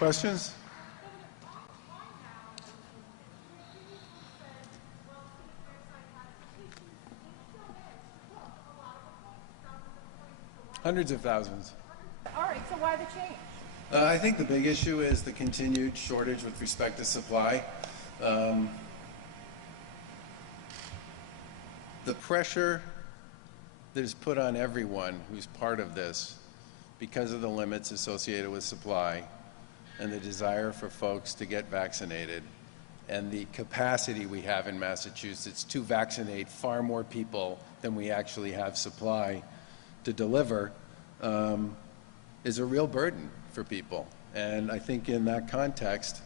Questions? Hundreds of thousands. All right, so why the change? I think the big issue is the continued shortage with respect to supply. The pressure that is put on everyone who's part of this because of the limits associated with supply and the desire for folks to get vaccinated and the capacity we have in Massachusetts to vaccinate far more people than we actually have supply to deliver is a real burden for people. And I think in that context,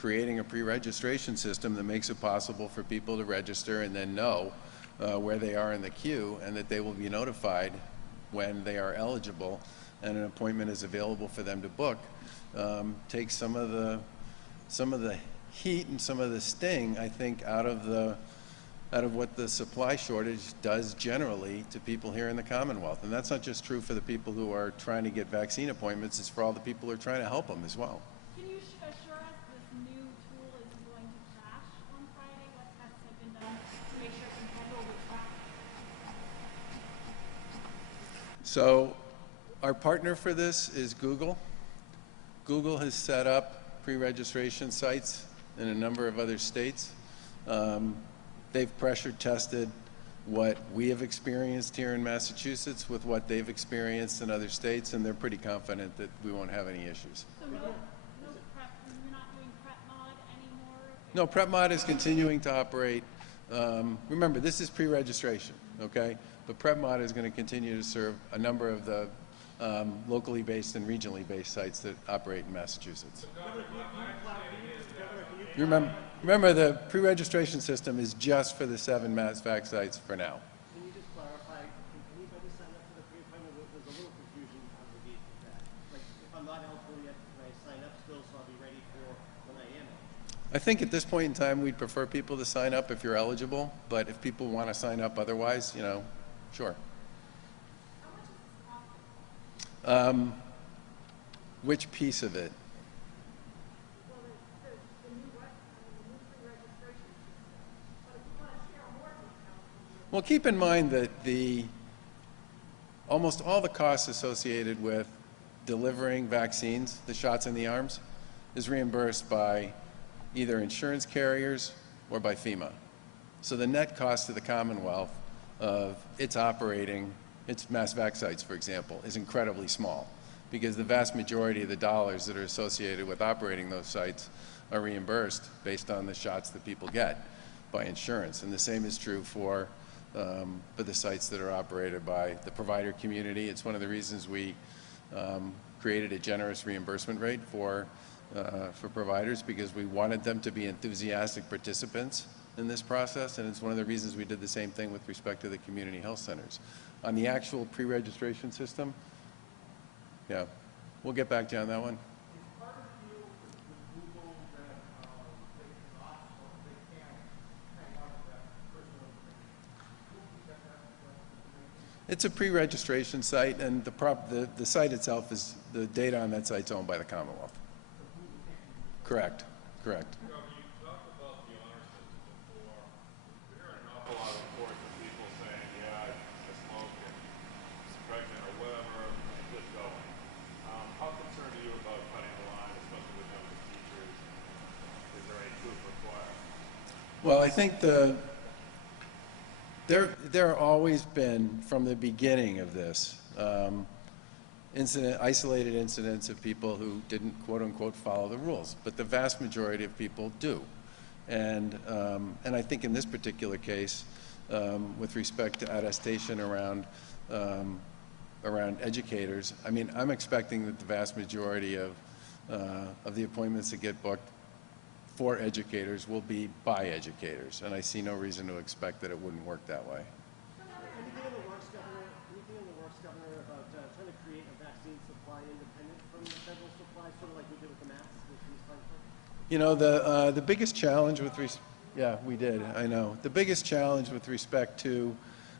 creating a pre-registration system that makes it possible for people to register and then know where they are in the queue and that they will be notified when they are eligible and an appointment is available for them to book, takes some of the heat and some of the sting, I think, out of what the supply shortage does generally to people here in the Commonwealth. And that's not just true for the people who are trying to get vaccine appointments, it's for all the people who are trying to help them as well. Can you assure us this new tool isn't going to crash on Friday? What tests have been done to make sure it can handle the traffic? So our partner for this is Google. Google has set up pre-registration sites in a number of other states. They've pressure tested what we have experienced here in Massachusetts with what they've experienced in other states, and they're pretty confident that we won't have any issues. So no prep, you're not doing prep mod anymore? No, prep mod is continuing to operate. Remember, this is pre-registration, okay? But prep mod is going to continue to serve a number of the locally based and regionally based sites that operate in Massachusetts. You remember the pre-registration system is just for the 7 MassVac sites for now. Can you just clarify, can anybody sign up for the pre-appointment? There's a little confusion underneath that. Like, if I'm not eligible yet, can I sign up still so I'll be ready for when I am eligible? I think at this point in time, we'd prefer people to sign up if you're eligible, but if people want to sign up otherwise, you know, sure. Which piece of it? Well, keep in mind that almost all the costs associated with delivering vaccines, the shots in the arms, is reimbursed by either insurance carriers or by FEMA. So the net cost to the Commonwealth of its operating its MassVac sites, for example, is incredibly small because the vast majority of the dollars that are associated with operating those sites are reimbursed based on the shots that people get by insurance. And the same is true for the sites that are operated by the provider community. It's one of the reasons we created a generous reimbursement rate for providers, because we wanted them to be enthusiastic participants in this process, and it's one of the reasons we did the same thing with respect to the community health centers. On the actual pre-registration system, yeah, we'll get back to you on that one. It's a pre-registration site, and the site itself is, the data on that site is owned by the Commonwealth. Correct, correct. You talked about the honor system before. We're hearing an awful lot of reports of people saying, yeah, I smoke and I'm pregnant or whatever, and just going. How concerned are you about cutting the line, especially with young teachers? Is there any proof required? Well, I think there have always been, from the beginning of this, isolated incidents of people who didn't, quote unquote, follow the rules, but the vast majority of people do. And I think in this particular case, with respect to attestation around educators, I mean, I'm expecting that the vast majority of the appointments that get booked for educators will be by educators, and I see no reason to expect that it wouldn't work that way. Anything in the works, Governor, about trying to create a vaccine supply independent from the federal supply, sort of like we did with the masks with these times? You know, the biggest challenge with yeah, we did, I know. The biggest challenge with respect to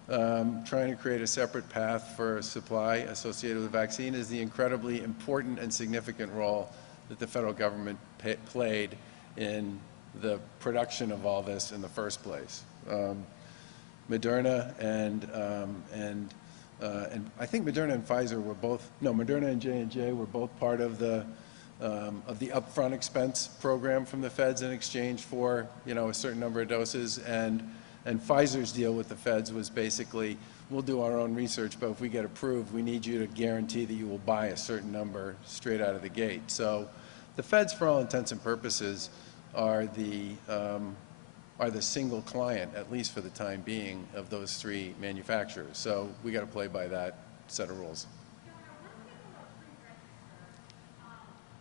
trying to create a separate path for supply associated with the vaccine is the incredibly important and significant role that the federal government played in the production of all this in the first place. Moderna and I think Moderna and Pfizer were both, no, Moderna and J&J were both part of the upfront expense program from the feds in exchange for, you know, a certain number of doses. And Pfizer's deal with the feds was basically, we'll do our own research, but if we get approved, we need you to guarantee that you will buy a certain number straight out of the gate. So the feds, for all intents and purposes, are the single client, at least for the time being, of those three manufacturers. So we got to play by that set of rules.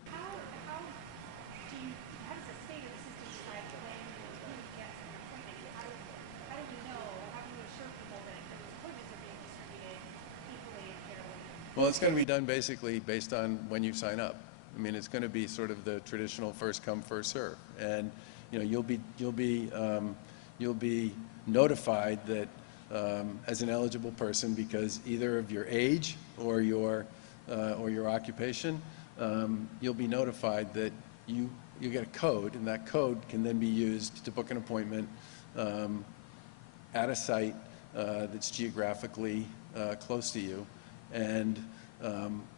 How does the state of the system decide when who gets an appointment? How do we know? How do we assure people that those appointments are being distributed equally and fairly? Well, it's going to be done basically based on when you sign up. I mean, it's going to be sort of the traditional first come, first serve, and you know, you'll be notified that as an eligible person, because either of your age or your occupation, you'll be notified that you get a code, and that code can then be used to book an appointment at a site that's geographically close to you. And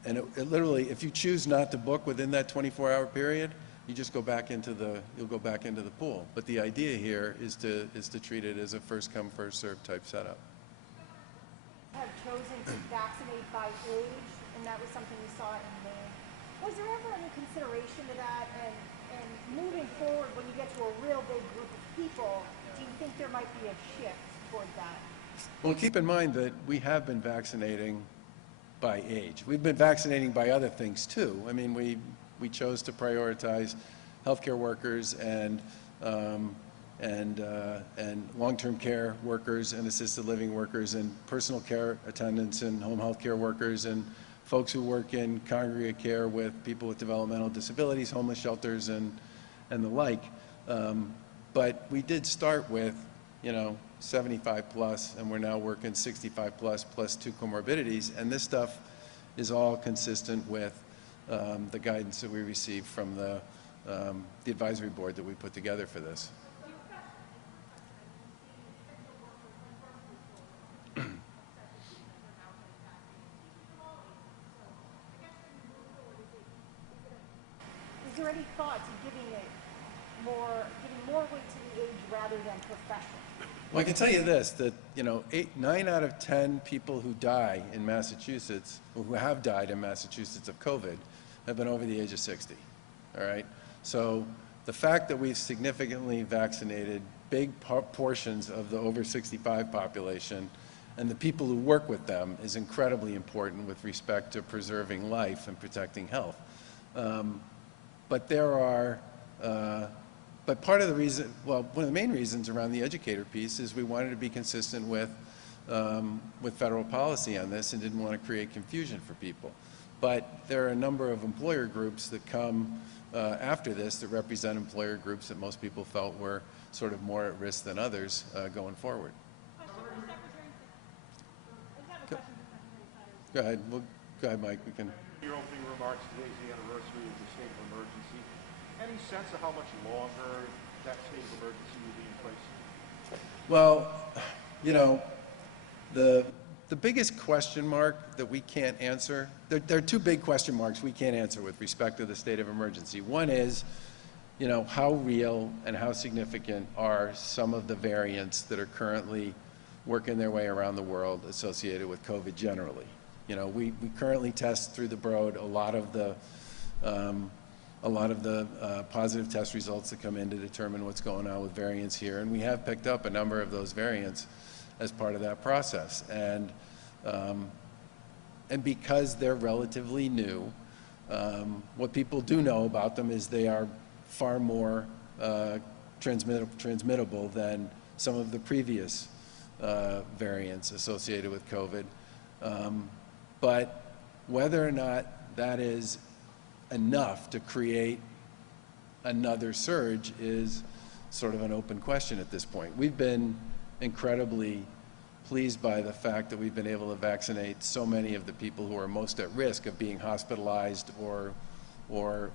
it literally, if you choose not to book within that 24-hour period, you just go back into you'll go back into the pool. But the idea here is to treat it as a first come, first served type setup. Have chosen to vaccinate by age, and that was something we saw in Maine. Was there ever any consideration to that? And moving forward, when you get to a real big group of people, do you think there might be a shift toward that? Well, keep in mind that we have been vaccinating by age. We've been vaccinating by other things too. I mean, we chose to prioritize healthcare workers and long-term care workers and assisted living workers and personal care attendants and home health care workers and folks who work in congregate care with people with developmental disabilities, homeless shelters, and the like. But we did start with, you know, 75 plus, and we're now working 65 plus 2 comorbidities, and this stuff is all consistent with the guidance that we received from the advisory board that we put together for this. Is there any thought to giving more weight to the age rather than profession? Well, I can tell you this, that, you know, 9 out of 10 people who die in Massachusetts, or who have died in Massachusetts of COVID, have been over the age of 60, all right? So the fact that we've significantly vaccinated big portions of the over 65 population and the people who work with them is incredibly important with respect to preserving life and protecting health. But there are, but part of the reason, well, one of the main reasons around the educator piece is we wanted to be consistent with federal policy on this and didn't want to create confusion for people. But there are a number of employer groups that come after this that represent employer groups that most people felt were sort of more at risk than others going forward. Go ahead. Well, go ahead, Mike. We can. Your opening remarks, today's the anniversary of the state of emergency. Any sense of how much longer that state of emergency will be in place? Well, you know, the biggest question mark that we can't answer, there are two big question marks we can't answer with respect to the state of emergency. One is, you know, how real and how significant are some of the variants that are currently working their way around the world associated with COVID generally. You know, we currently test through the Broad a lot of the positive test results that come in to determine what's going on with variants here, and we have picked up a number of those variants as part of that process. And because they're relatively new, what people do know about them is they are far more transmittable than some of the previous variants associated with COVID. But whether or not that is enough to create another surge is sort of an open question at this point. We've been incredibly pleased by the fact that we've been able to vaccinate so many of the people who are most at risk of being hospitalized or or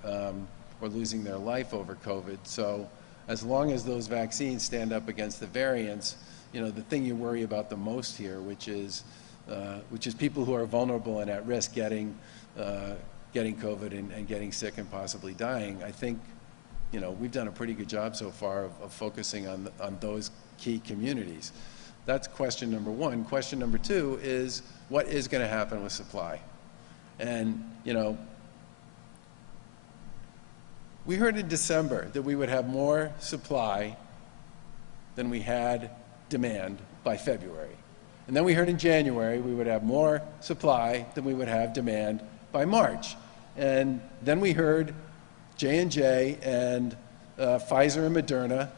losing their life over COVID. So as long as those vaccines stand up against the variants, you know, the thing you worry about the most here, which is people who are vulnerable and at risk getting COVID and getting sick and possibly dying, I think, you know, we've done a pretty good job so far of focusing on those key communities. That's question number one. Question number two is, what is going to happen with supply? And, you know, we heard in December that we would have more supply than we had demand by February. And then we heard in January we would have more supply than we would have demand by March. And then we heard J&J and Pfizer and Moderna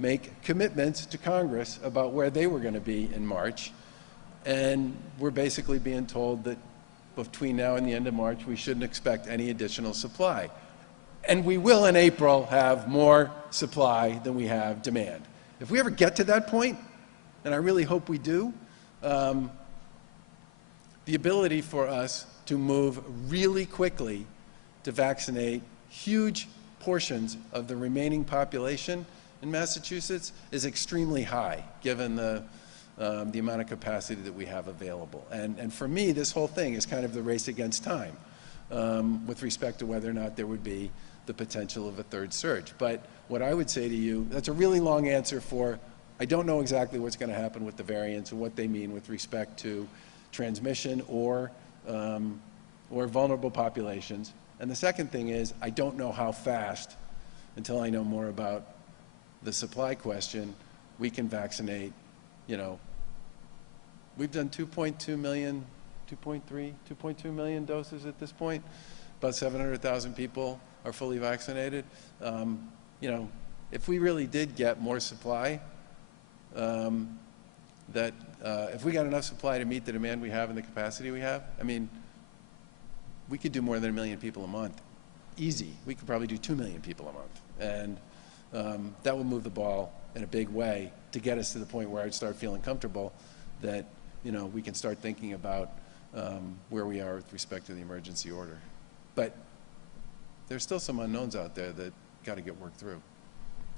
make commitments to Congress about where they were going to be in March. And we're basically being told that between now and the end of March, we shouldn't expect any additional supply. And we will in April have more supply than we have demand. If we ever get to that point, and I really hope we do, the ability for us to move really quickly to vaccinate huge portions of the remaining population in Massachusetts is extremely high, given the amount of capacity that we have available. And for me, this whole thing is kind of the race against time with respect to whether or not there would be the potential of a third surge. But what I would say to you, that's a really long answer for, I don't know exactly what's going to happen with the variants and what they mean with respect to transmission or vulnerable populations. And the second thing is, I don't know how fast, until I know more about the supply question, we can vaccinate. You know, we've done 2.2 million, 2.2 million doses at this point. About 700,000 people are fully vaccinated. You know, if we really did get more supply, if we got enough supply to meet the demand we have and the capacity we have, I mean, we could do more than 1 million people a month. Easy. We could probably do 2 million people a month. And that will move the ball in a big way to get us to the point where I'd start feeling comfortable that, you know, we can start thinking about where we are with respect to the emergency order. But there's still some unknowns out there that got to get worked through.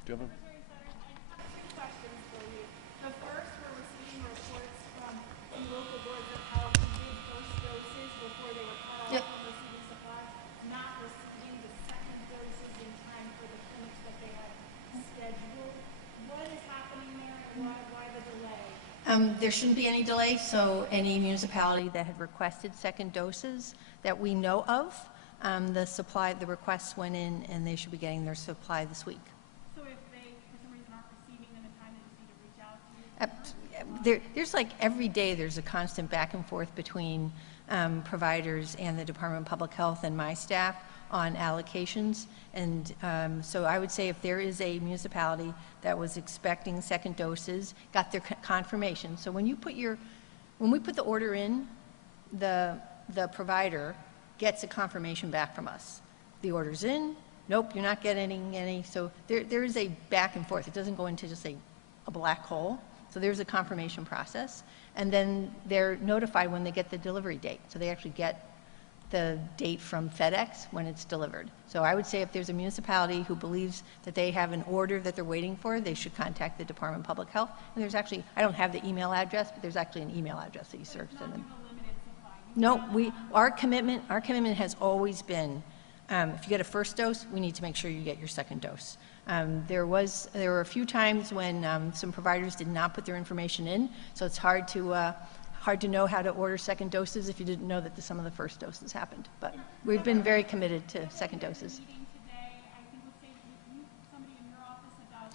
Do you have a... Secretary Sutter, I just have two questions for you. The first, we're receiving reports from some local boards of health who did first doses before they were cut off from receiving supplies, not receiving the second doses in time for the clinics that they had scheduled. What is happening there, and why the delay? There shouldn't be any delay, so any municipality that had requested second doses that we know of, the requests went in and they should be getting their supply this week. So if they, for some reason, aren't receiving them in time, they just need to reach out to you? There's like every day there's a constant back and forth between providers and the Department of Public Health and my staff on allocations. And so I would say if there is a municipality that was expecting second doses, got their confirmation. So when we put the order in, the provider gets a confirmation back from us. The order's in, nope, you're not getting any. So there is a back and forth. It doesn't go into just a black hole. So there's a confirmation process. And then they're notified when they get the delivery date. So they actually get the date from FedEx when it's delivered. So I would say if there's a municipality who believes that they have an order that they're waiting for, they should contact the Department of Public Health. And there's actually, I don't have the email address, but there's actually an email address that you search in them. No, our commitment has always been, if you get a first dose, we need to make sure you get your second dose. There were a few times when some providers did not put their information in, so it's hard to know how to order second doses if you didn't know that some of the first doses happened. But we've been very committed to second doses. Meeting today, I think with somebody in your office about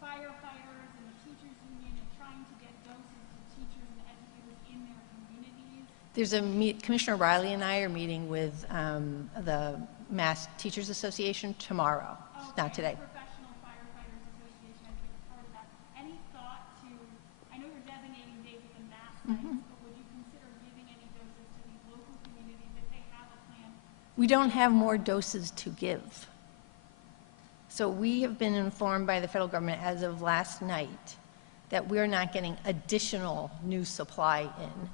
firefighters and the teachers union and trying to get doses to teachers and educators in their communities. Commissioner Riley and I are meeting with the Mass Teachers Association tomorrow, not today. Professional Firefighters Association, I think is part of that. Any thought to, I know you're designating days at the mass sites, but would you consider giving any doses to these local communities if they have a plan? We don't have more doses to give. So we have been informed by the federal government as of last night that we're not getting additional new supply in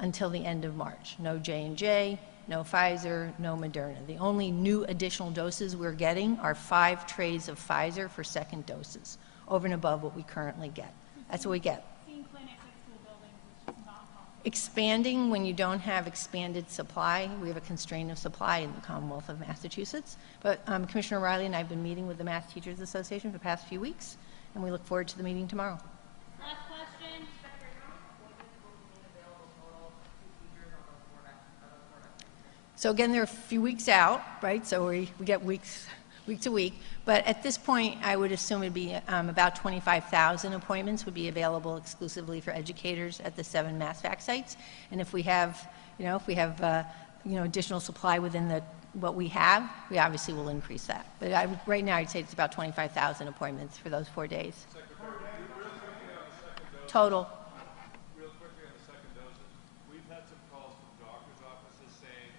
until the end of March. No J&J, no Pfizer, no Moderna. The only new additional doses we're getting are 5 trays of Pfizer for second doses, over and above what we currently get. That's what we get. Seeing clinics at school buildings is just not possible. Expanding when you don't have expanded supply. We have a constraint of supply in the Commonwealth of Massachusetts. But Commissioner Riley and I have been meeting with the Mass Teachers Association for the past few weeks, and we look forward to the meeting tomorrow. Last question. So again, they're a few weeks out, right? So we get week to week. But at this point, I would assume it'd be about 25,000 appointments would be available exclusively for educators at the 7 MassVac sites. And if we have, additional supply within what we have, we obviously will increase that. But right now, I'd say it's about 25,000 appointments for those 4 days. Total. Real quickly on the second doses, we've had some calls from doctors' offices saying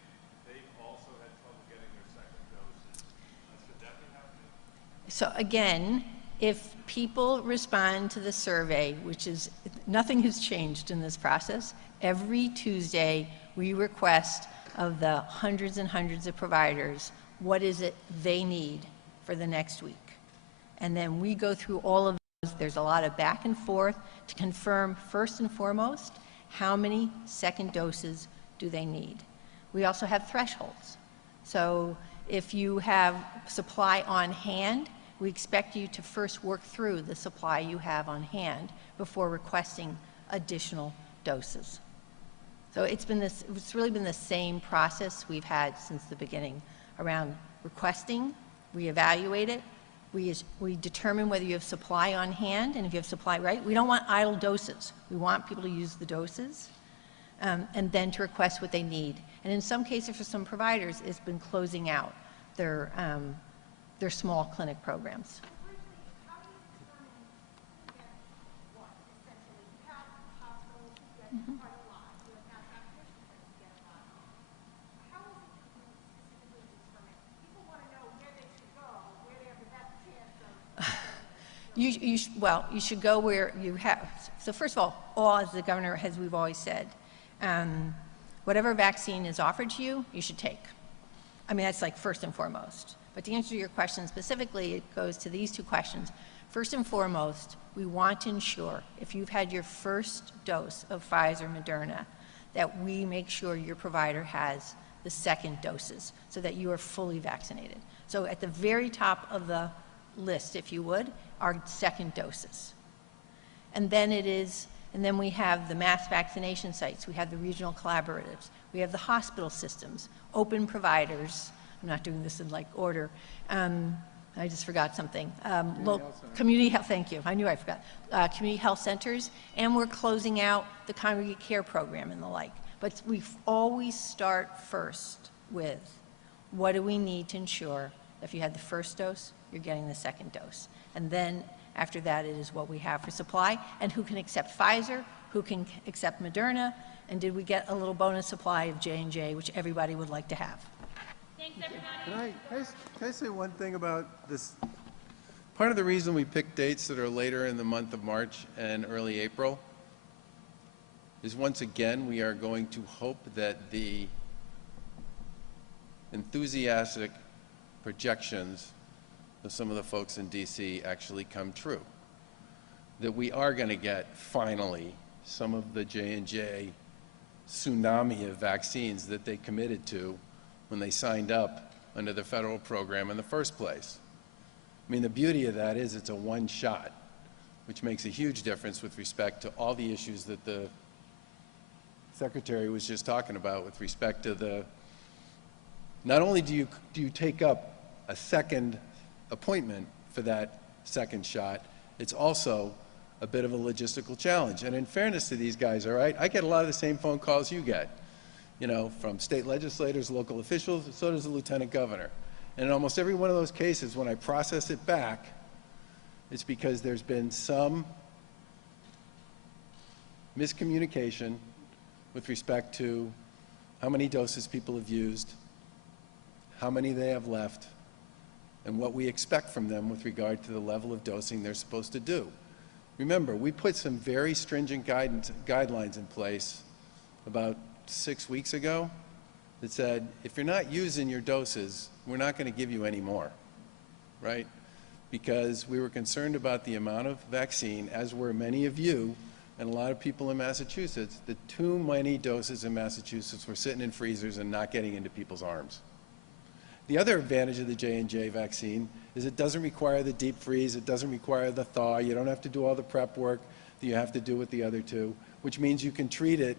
they've also had trouble getting their second doses. Should that be happening? So again, if people respond to the survey, which is, nothing has changed in this process, every Tuesday we request of the hundreds and hundreds of providers, what is it they need for the next week? And then we go through all of those. There's a lot of back and forth to confirm, first and foremost, how many second doses do they need. We also have thresholds. So if you have supply on hand, we expect you to first work through the supply you have on hand before requesting additional doses. So it's really been the same process we've had since the beginning around requesting, we evaluate it, we determine whether you have supply on hand, and if you have supply, right? We don't want idle doses. We want people to use the doses, and then to request what they need. And in some cases, for some providers, it's been closing out their small clinic programs. How do you determine who gets what, essentially? You have hospitals who get quite a lot. You have mass practitioners who get a lot. How is it that you specifically determine? People want to know where they should go, where they have the best chance of... You should go where you have. So first of all, as the governor, as we've always said, whatever vaccine is offered to you, you should take. I mean, that's like first and foremost. But to answer your question specifically, it goes to these 2 questions. First and foremost, we want to ensure if you've had your first dose of Pfizer, Moderna, that we make sure your provider has the second doses so that you are fully vaccinated. So at the very top of the list, if you would, are second doses. And then we have the mass vaccination sites, we have the regional collaboratives, we have the hospital systems, open providers. I'm not doing this in like order. I just forgot something. Community health, thank you. I knew I forgot. Community health centers, and we're closing out the congregate care program and the like. But we always start first with what do we need to ensure that if you had the first dose, you're getting the second dose. And then after that, it is what we have for supply and who can accept Pfizer, who can accept Moderna, and did we get a little bonus supply of J&J, which everybody would like to have. Thanks, everybody. Can I say one thing about this? Part of the reason we pick dates that are later in the month of March and early April is, once again, we are going to hope that the enthusiastic projections of some of the folks in DC actually come true. That we are going to get, finally, some of the J&J tsunami of vaccines that they committed to when they signed up under the federal program in the first place. I mean, the beauty of that is it's a one shot, which makes a huge difference with respect to all the issues that the Secretary was just talking about with respect to the, not only do you take up a second appointment for that second shot, it's also a bit of a logistical challenge. And in fairness to these guys, all right, I get a lot of the same phone calls you get, you know, from state legislators, local officials, so does the lieutenant governor. And in almost every one of those cases, when I process it back, it's because there's been some miscommunication with respect to how many doses people have used, how many they have left, and what we expect from them with regard to the level of dosing they're supposed to do. Remember, we put some very stringent guidelines in place about 6 weeks ago that said, if you're not using your doses, we're not going to give you any more, right? Because we were concerned about the amount of vaccine, as were many of you and a lot of people in Massachusetts, that too many doses in Massachusetts were sitting in freezers and not getting into people's arms. The other advantage of the J&J vaccine is it doesn't require the deep freeze, it doesn't require the thaw, you don't have to do all the prep work that you have to do with the other two, which means you can treat it.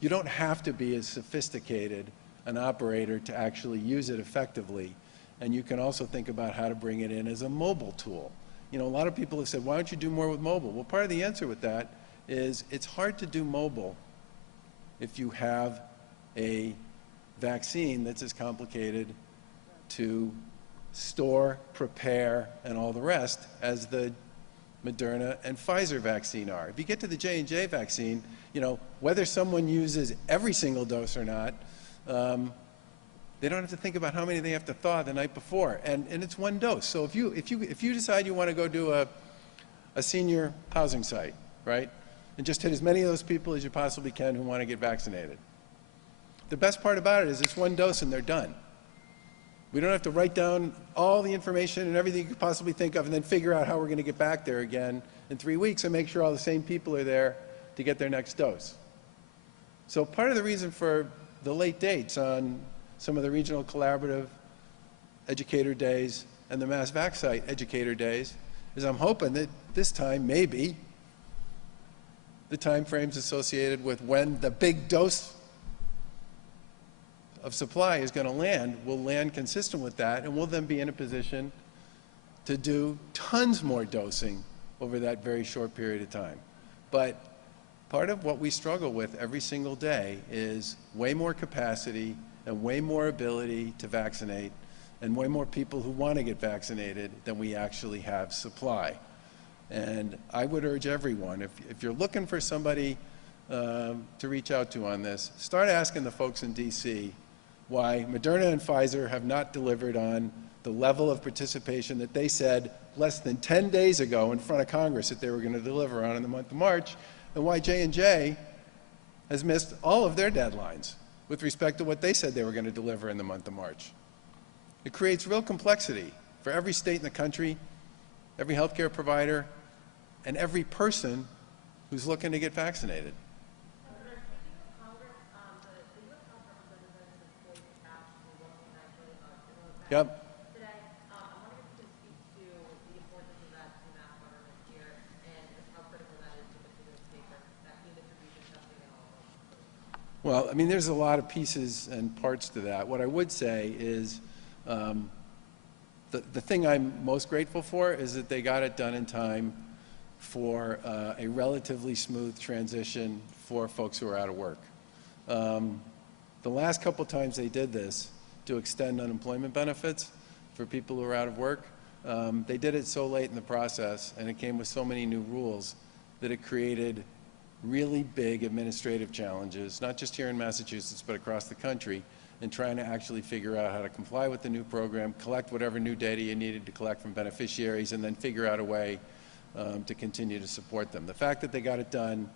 You don't have to be as sophisticated an operator to actually use it effectively. And you can also think about how to bring it in as a mobile tool. You know, a lot of people have said, why don't you do more with mobile? Well, part of the answer with that is it's hard to do mobile if you have a vaccine that's as complicated to store, prepare, and all the rest as the Moderna and Pfizer vaccine are. If you get to the J&J vaccine, you know, whether someone uses every single dose or not, they don't have to think about how many they have to thaw the night before, and it's one dose. So if you decide you want to go do a senior housing site, right, and just hit as many of those people as you possibly can who want to get vaccinated, the best part about it is it's one dose and they're done. We don't have to write down all the information and everything you could possibly think of and then figure out how we're going to get back there again in 3 weeks and make sure all the same people are there to get their next dose. So part of the reason for the late dates on some of the regional collaborative educator days and the Mass Vac Site educator days is I'm hoping that this time, maybe, the time frames associated with when the big dose of supply is going to land will land consistent with that, and we'll then be in a position to do tons more dosing over that very short period of time. But part of what we struggle with every single day is way more capacity and way more ability to vaccinate and way more people who want to get vaccinated than we actually have supply. And I would urge everyone, if you're looking for somebody to reach out to on this, start asking the folks in DC why Moderna and Pfizer have not delivered on the level of participation that they said less than 10 days ago in front of Congress that they were going to deliver on in the month of March, and why J&J has missed all of their deadlines with respect to what they said they were going to deliver in the month of March. It creates real complexity for every state in the country, every healthcare provider, and every person who's looking to get vaccinated. Yep. Today, I'm wondering if you can speak to the importance of that to Mass government here and how critical that is to the paper, vaccine distribution, testing, and all of that. Well, I mean, there's a lot of pieces and parts to that. What I would say is the thing I'm most grateful for is that they got it done in time for a relatively smooth transition for folks who are out of work. The last couple times they did this, to extend unemployment benefits for people who are out of work, they did it so late in the process, and it came with so many new rules that it created really big administrative challenges, not just here in Massachusetts, but across the country, in trying to actually figure out how to comply with the new program, collect whatever new data you needed to collect from beneficiaries, and then figure out a way to continue to support them. The fact that they got it done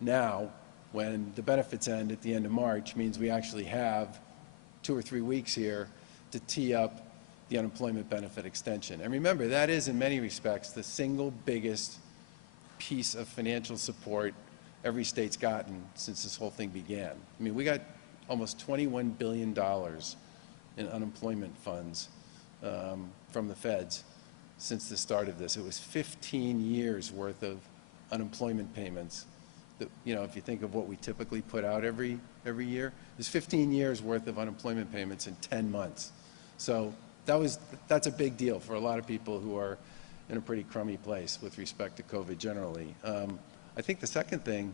now, when the benefits end at the end of March, means we actually have 2 or 3 weeks here to tee up the unemployment benefit extension. And remember, that is in many respects the single biggest piece of financial support every state's gotten since this whole thing began. I mean, we got almost $21 billion in unemployment funds from the feds since the start of this. It was 15 years worth of unemployment payments that, you know, if you think of what we typically put out every year, there's 15 years worth of unemployment payments in 10 months. So that's a big deal for a lot of people who are in a pretty crummy place with respect to COVID generally. I think the second thing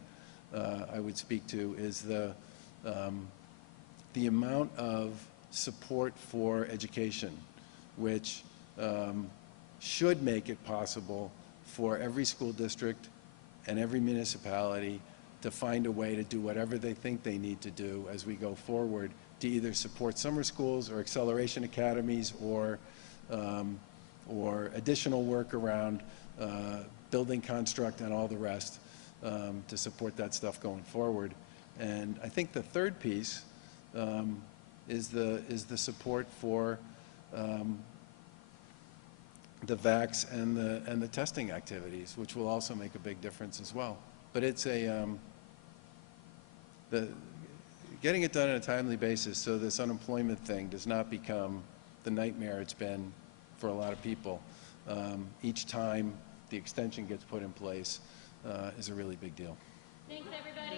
I would speak to is the amount of support for education, which should make it possible for every school district and every municipality to find a way to do whatever they think they need to do as we go forward to either support summer schools or acceleration academies or additional work around building construct and all the rest to support that stuff going forward. And I think the third piece is the support for the vax and the testing activities, which will also make a big difference as well. But it's getting it done on a timely basis so this unemployment thing does not become the nightmare it's been for a lot of people. Each time the extension gets put in place is a really big deal. Thanks, everybody.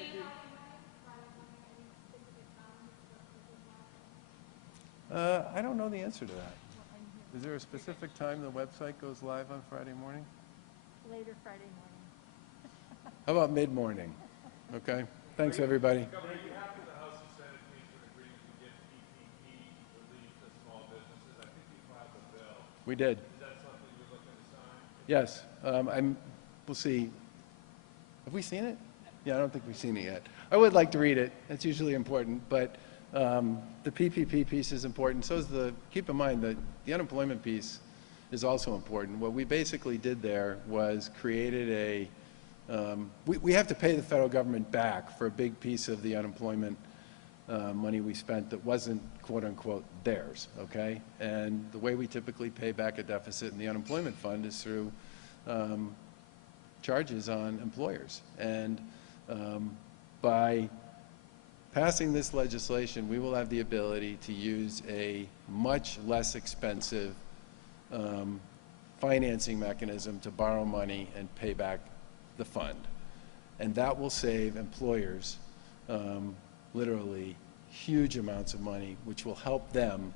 I don't know the answer to that. Is there a specific time the website goes live on Friday morning? Later Friday morning. How about mid-morning? Okay. Thanks, everybody. Governor, you have to the House and Senate came to an agreement to give PPP relief to small businesses. I think you filed a bill. We did. Is that something you're looking to sign? Yes. We'll see. Have we seen it? Yeah, I don't think we've seen it yet. I would like to read it. That's usually important, but the PPP piece is important. So is keep in mind that the unemployment piece is also important. What we basically did there was created we have to pay the federal government back for a big piece of the unemployment money we spent that wasn't quote unquote theirs, okay? And the way we typically pay back a deficit in the unemployment fund is through charges on employers. And by passing this legislation, we will have the ability to use a much less expensive financing mechanism to borrow money and pay back the fund. And that will save employers literally huge amounts of money, which will help them,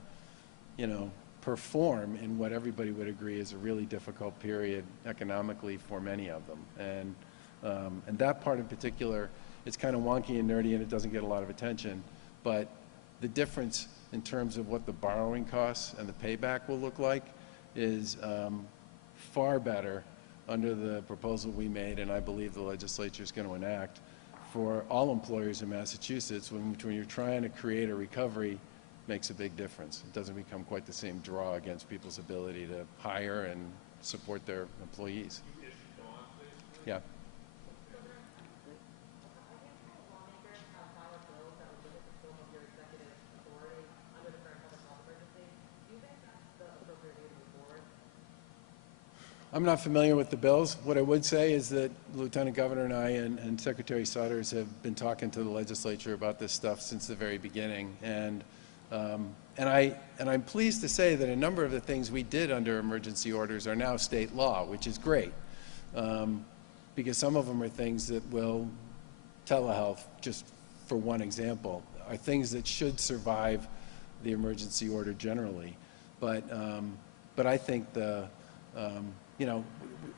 perform in what everybody would agree is a really difficult period economically for many of them. And that part in particular, it's kind of wonky and nerdy and it doesn't get a lot of attention, but the difference in terms of what the borrowing costs and the payback will look like is far better under the proposal we made, and I believe the legislature is going to enact, for all employers in Massachusetts, when you're trying to create a recovery, makes a big difference. It doesn't become quite the same draw against people's ability to hire and support their employees. Yeah. I'm not familiar with the bills. What I would say is that Lieutenant Governor and I and Secretary Sudders have been talking to the legislature about this stuff since the very beginning. And I'm pleased to say that a number of the things we did under emergency orders are now state law, which is great. Because some of them are things that will, telehealth, just for one example, are things that should survive the emergency order generally. But I think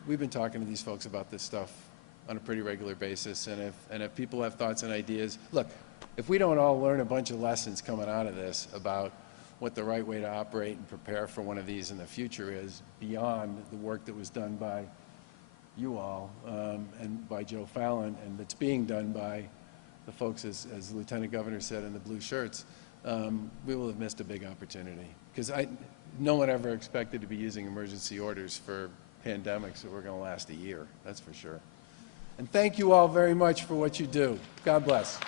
we've been talking to these folks about this stuff on a pretty regular basis, and if people have thoughts and ideas, look, if we don't all learn a bunch of lessons coming out of this about what the right way to operate and prepare for one of these in the future is, beyond the work that was done by you all and by Joe Fallon, and that's being done by the folks, as Lieutenant Governor said, in the blue shirts, we will have missed a big opportunity. Because no one ever expected to be using emergency orders for pandemics that were going to last a year, that's for sure. And thank you all very much for what you do. God bless.